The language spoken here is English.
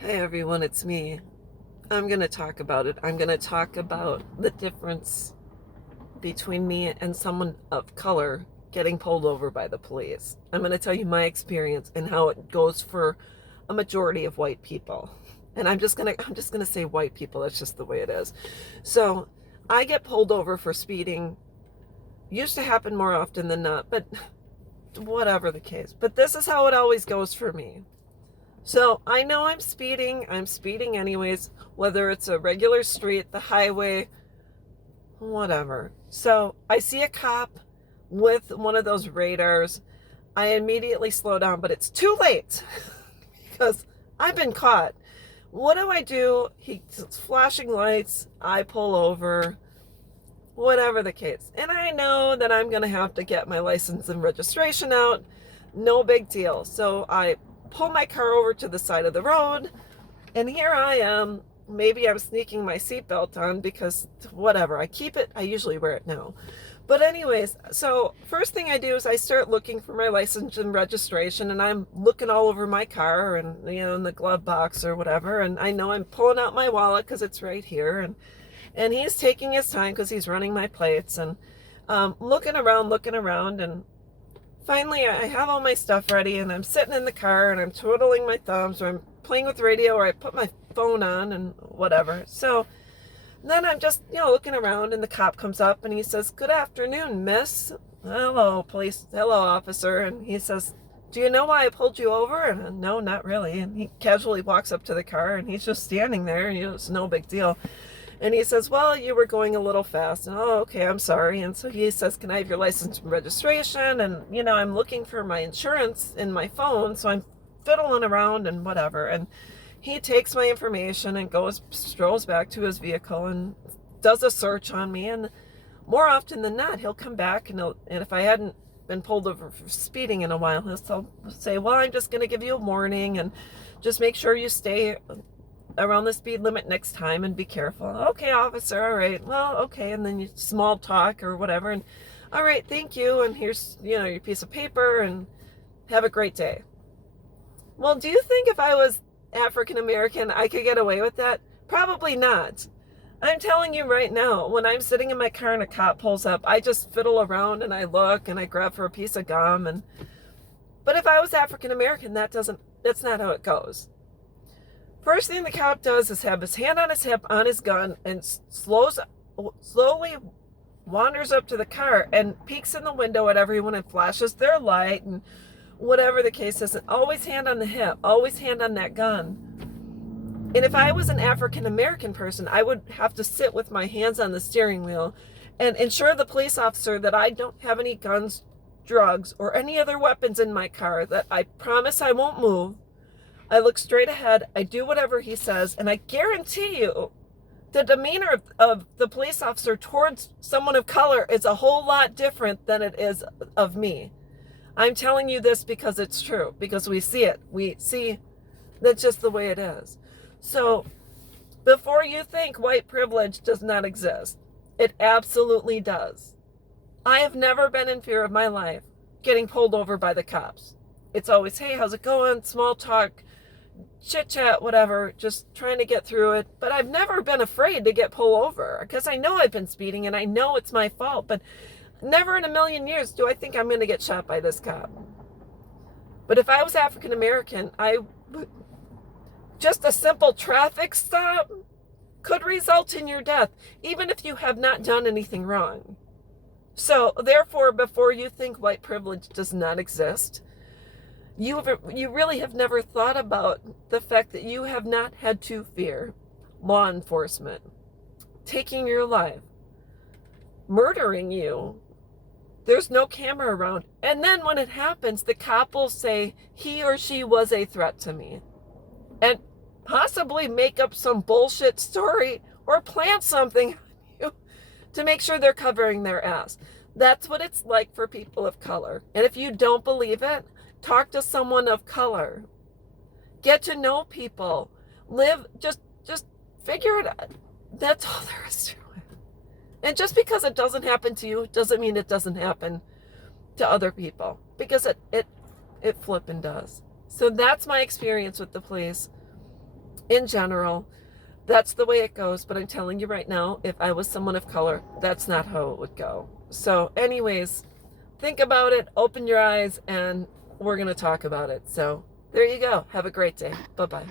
Hey everyone, it's me. I'm going to talk about it. I'm going to talk about the difference between me and someone of color getting pulled over by the police. I'm going to tell you my experience and how it goes for a majority of white people. And I'm just going to say white people. That's just the way it is. So, I get pulled over for speeding. Used to happen more often than not, but whatever the case. But this is how it always goes for me. So I know I'm speeding. I'm speeding anyways, whether it's a regular street, the highway, whatever. So I see a cop with one of those radars. I immediately slow down, but it's too late because I've been caught. What do? He's flashing lights. I pull over, whatever the case. And I know that I'm going to have to get my license and registration out. No big deal. So I pull my car over to the side of the road, and here I am. Maybe I'm sneaking my seatbelt on because whatever. I keep it. I usually wear it now. But anyways, so first thing I do is I start looking for my license and registration, and I'm looking all over my car and in the glove box or whatever, and I know I'm pulling out my wallet because it's right here, and he's taking his time because he's running my plates, and looking around, and finally I have all my stuff ready, and I'm sitting in the car and I'm twiddling my thumbs, or I'm playing with the radio, or I put my phone on and whatever. So then I'm just, looking around, and the cop comes up and he says, "Good afternoon, miss." "Hello, police. Hello, officer." And he says, "Do you know why I pulled you over?" And "No, not really." And he casually walks up to the car, and he's just standing there, and it's no big deal. And he says, "Well, you were going a little fast." And, "Oh, okay, I'm sorry." And so he says, "Can I have your license and registration?" And, I'm looking for my insurance in my phone. So I'm fiddling around and whatever. And he takes my information and strolls back to his vehicle and does a search on me. And more often than not, he'll come back, and if I hadn't been pulled over for speeding in a while, he'll say, "Well, I'm just going to give you a warning, and just make sure you stay around the speed limit next time and be careful." "Okay, officer, all right. Well, okay." And then you small talk or whatever, and "All right, thank you, and here's, your piece of paper, and have a great day." Well, do you think if I was African American, I could get away with that? Probably not. I'm telling you right now, when I'm sitting in my car and a cop pulls up, I just fiddle around and I look and I grab for a piece of gum, and but if I was African American, that's not how it goes. First thing the cop does is have his hand on his hip on his gun, and slowly wanders up to the car and peeks in the window at everyone and flashes their light, and whatever the case is, always hand on the hip, always hand on that gun. And if I was an African American person, I would have to sit with my hands on the steering wheel and ensure the police officer that I don't have any guns, drugs, or any other weapons in my car, that I promise I won't move. I look straight ahead, I do whatever he says, and I guarantee you the demeanor of the police officer towards someone of color is a whole lot different than it is of me. I'm telling you this because it's true, because we see it. We see that's just the way it is. So before you think white privilege does not exist, it absolutely does. I have never been in fear of my life getting pulled over by the cops. It's always, "Hey, how's it going?" Small talk, chit chat, whatever, just trying to get through it. But I've never been afraid to get pulled over because I know I've been speeding and I know it's my fault. But never in a million years do I think I'm going to get shot by this cop. But if I was African American, just a simple traffic stop could result in your death, even if you have not done anything wrong. So therefore, before you think white privilege does not exist, you really have never thought about the fact that you have not had to fear law enforcement taking your life, murdering you. There's no camera around. And then when it happens, the cop will say he or she was a threat to me, and possibly make up some bullshit story or plant something on you to make sure they're covering their ass. That's what it's like for people of color. And if you don't believe it, talk to someone of color. Get to know people. Just figure it out. That's all there is to it. And just because it doesn't happen to you doesn't mean it doesn't happen to other people, because it flippin' does. So that's my experience with the police. in general, that's the way it goes. But I'm telling you right now, if I was someone of color, that's not how it would go. So, anyways, think about it, open your eyes, and we're going to talk about it. So, there you go. Have a great day. Bye bye.